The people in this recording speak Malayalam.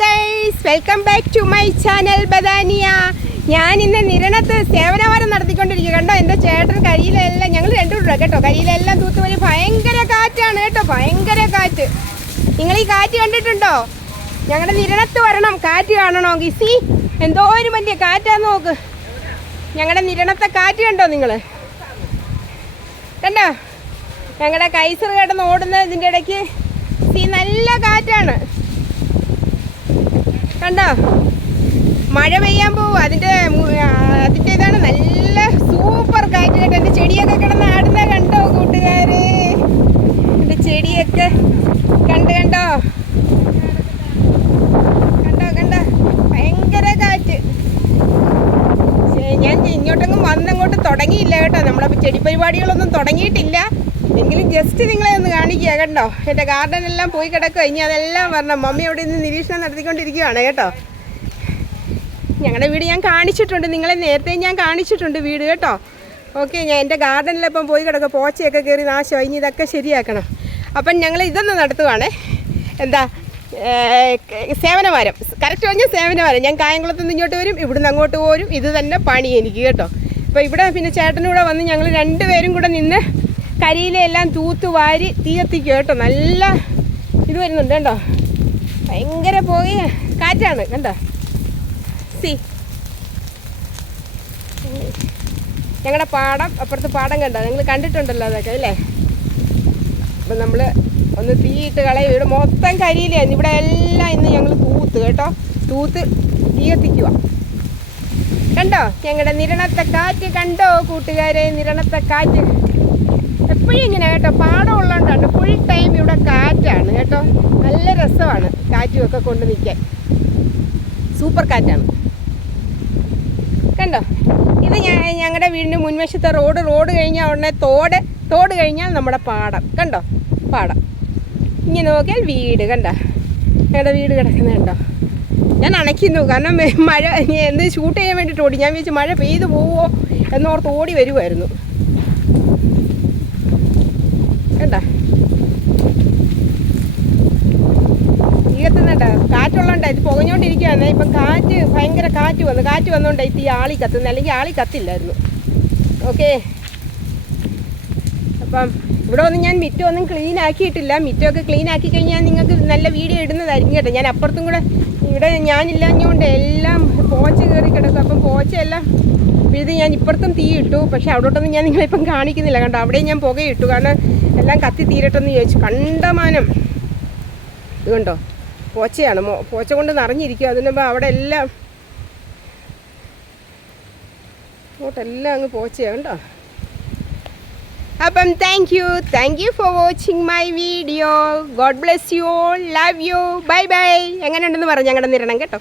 Guys welcome back to my channel Badania. ഞാൻ ഇന്ന് നിരണത്ത് സേവനവാരം നടത്തിക്കൊണ്ടിരിക്കുക. കണ്ടോ എന്റെ ചേട്ടൻ കരിയിലെല്ലാം ഞങ്ങൾ രണ്ടുകൂടെ കേട്ടോ കരിയിലെല്ലാം തൂത്തുവരി. ഭയങ്കര കാറ്റാണ് കേട്ടോ ഭയങ്കര കാറ്റ്. നിങ്ങൾ ഈ കാറ്റ് കണ്ടിട്ടുണ്ടോ? ഞങ്ങളുടെ നിരണത്ത് വരണം കാറ്റ് കാണണോ ഗിസി എന്തോ ഒരു വലിയ കാറ്റാന്ന് നോക്ക്. ഞങ്ങളുടെ നിരണത്തെ കാറ്റ് കണ്ടോ നിങ്ങൾ? കണ്ടോ? ഞങ്ങളുടെ കൈസർ കിടന്ന് ഓടുന്ന ഇതിന്റെ ഇടയ്ക്ക്. നല്ല കാറ്റാണ്. കണ്ടോ? മഴ പെയ്യാൻ പോവും അതിന്റെ അതിന്റെ ഇതാണ് നല്ല സൂപ്പർ കാറ്റ് കേട്ടോ എന്റെ ചെടിയൊക്കെ കിടന്ന് ആടുന്ന കണ്ടോ കൂട്ടുകാരെ? എന്റെ ചെടിയൊക്കെ കണ്ട് കണ്ടോ? കണ്ടോ കണ്ടോ? ഭയങ്കര കാറ്റ്. ഞാൻ ഇങ്ങോട്ടെങ്ങും വന്നങ്ങോട്ട് തുടങ്ങിയില്ല കേട്ടോ. നമ്മളെ ചെടി പരിപാടികളൊന്നും തുടങ്ങിയിട്ടില്ല. എങ്കിലും ജസ്റ്റ് നിങ്ങളെ ഒന്ന് കാണിക്കുക കേട്ടോ. എന്റെ ഗാർഡനെല്ലാം പോയി കിടക്കുക. ഇനി അതെല്ലാം വരണം. മമ്മി അവിടെ നിന്ന് നിരീക്ഷണം നടത്തിക്കൊണ്ടിരിക്കുകയാണ് കേട്ടോ. ഞങ്ങളുടെ വീട് ഞാൻ കാണിച്ചിട്ടുണ്ട്. നിങ്ങളെ നേരത്തെ ഞാൻ കാണിച്ചിട്ടുണ്ട് വീട് കേട്ടോ. ഓക്കെ ഞാൻ എന്റെ ഗാർഡനിലിപ്പം പോയി കിടക്കുക. പോച്ചയൊക്കെ കയറി നാശമായി ഇനി ഇതൊക്കെ ശരിയാക്കണം. അപ്പം ഞങ്ങൾ ഇതൊന്ന് നടത്തുവാണേ. എന്താ സേവനവാരം. കറക്റ്റ് പറഞ്ഞാൽ സേവനവാരം. ഞാൻ കായംകുളത്ത് നിന്ന് ഇങ്ങോട്ട് വരും. ഇവിടുന്ന് അങ്ങോട്ട് പോരും. ഇത് തന്നെ പണി എനിക്ക് കേട്ടോ. അപ്പോൾ ഇവിടെ പിന്നെ ചേട്ടനും കൂടെ വന്ന് ഞങ്ങൾ രണ്ടുപേരും കൂടെ നിന്ന് കരിയിലെല്ലാം തൂത്ത് വാരി തീ കത്തിക്കും കേട്ടോ. നല്ല ഇത് വരുന്നുണ്ട് കണ്ടോ? ഭയങ്കര പോയി കാറ്റാണ് കണ്ടോ? സി. ഞങ്ങളുടെ പാടം അപ്പുറത്ത് പാടം കണ്ടോ? നിങ്ങൾ കണ്ടിട്ടുണ്ടല്ലോ അതൊക്കെ അല്ലേ? അപ്പം നമ്മൾ ഒന്ന് തീയിട്ട് കളയും. ഇവിടെ മൊത്തം കരിയിലായിരുന്നു ഇവിടെ എല്ലാം ഇന്ന് ഞങ്ങൾ തൂത്ത് കേട്ടോ. തൂത്ത് തീ കത്തിക്കുക കണ്ടോ? ഞങ്ങളുടെ നിരണത്തെ കാറ്റ് കണ്ടോ കൂട്ടുകാരെ? നിരണത്തെ കാറ്റ്. എപ്പോഴും ഇങ്ങനെ കേട്ടോ പാടം ഉള്ളതുകൊണ്ടാണ് ഫുൾ ടൈം ഇവിടെ കാറ്റാണ് കേട്ടോ. നല്ല രസമാണ് കാറ്റുമൊക്കെ കൊണ്ട് നിൽക്കാൻ. സൂപ്പർ കാറ്റാണ്. കണ്ടോ? ഇത് ഞാൻ ഞങ്ങളുടെ വീടിന്റെ മുൻവശത്തെ റോഡ് റോഡ് കഴിഞ്ഞാൽ ഉടനെ തോട് തോട് കഴിഞ്ഞാൽ നമ്മുടെ പാടം. കണ്ടോ? പാടം. ഇങ്ങനെ നോക്കിയാൽ വീട് കണ്ടോ? ഞങ്ങളുടെ വീട് കിടക്കുന്നത് കണ്ടോ? ഞാൻ അണയ്ക്കുന്നു കാരണം മഴ എന്ത് ഷൂട്ട് ചെയ്യാൻ വേണ്ടിയിട്ട് ഓടി. ഞാൻ വിചാരിച്ചു മഴ പെയ്തു പോവോ എന്നോർത്ത് ഓടി വരുമായിരുന്നു കണ്ടോ? തീകത്തുന്നുണ്ട്. കാറ്റുള്ളതുകൊണ്ട് ഇത് പുകഞ്ഞോണ്ടിരിക്കുകയാണ് ഇപ്പം കാറ്റ് ഭയങ്കര കാറ്റ് വന്നു. കാറ്റ് വന്നുകൊണ്ട് ഈ ആളി കത്തുന്നത്. അല്ലെങ്കിൽ ആളി കത്തില്ലായിരുന്നു. ഓക്കെ. അപ്പം ഇവിടെ ഒന്നും ഞാൻ മിറ്റമൊന്നും ക്ലീൻ ആക്കിയിട്ടില്ല. മിറ്റമൊക്കെ ക്ലീൻ ആക്കി കഴിഞ്ഞാൽ നിങ്ങൾക്ക് നല്ല വീഡിയോ ഇടുന്നതായിരിക്കും കേട്ടോ. ഞാൻ അപ്പുറത്തും കൂടെ ഇവിടെ ഞാനില്ലാഞ്ഞുകൊണ്ട് എല്ലാം പോച്ച കയറി കിടക്കും. അപ്പം പോച്ചയെല്ലാം ഇത് ഞാൻ ഇപ്പുറത്തും തീ ഇട്ടു. പക്ഷെ അവിടോട്ടൊന്നും ഞാൻ നിങ്ങളിപ്പം കാണിക്കുന്നില്ല. കണ്ടോ? അവിടെയും ഞാൻ പുകയിട്ടു. കാരണം എല്ലാം കത്തി തീരട്ടെന്ന് ചോദിച്ചു. കണ്ടമാനം. ഇത് കണ്ടോ? പോച്ചയാണ്. പോച്ച കൊണ്ട് നിറഞ്ഞിരിക്കും അതിനുമ്പോൾ അവിടെ എല്ലാം ോട്ടെല്ലാം അങ്ങ് പോച്ചയാണ് കേട്ടോ അപ്പം thank you thank you for watching my video God bless you love you bye bye എങ്ങനെയുണ്ടെന്ന് പറഞ്ഞു ഞങ്ങളുടെ നിരണം കേട്ടോ.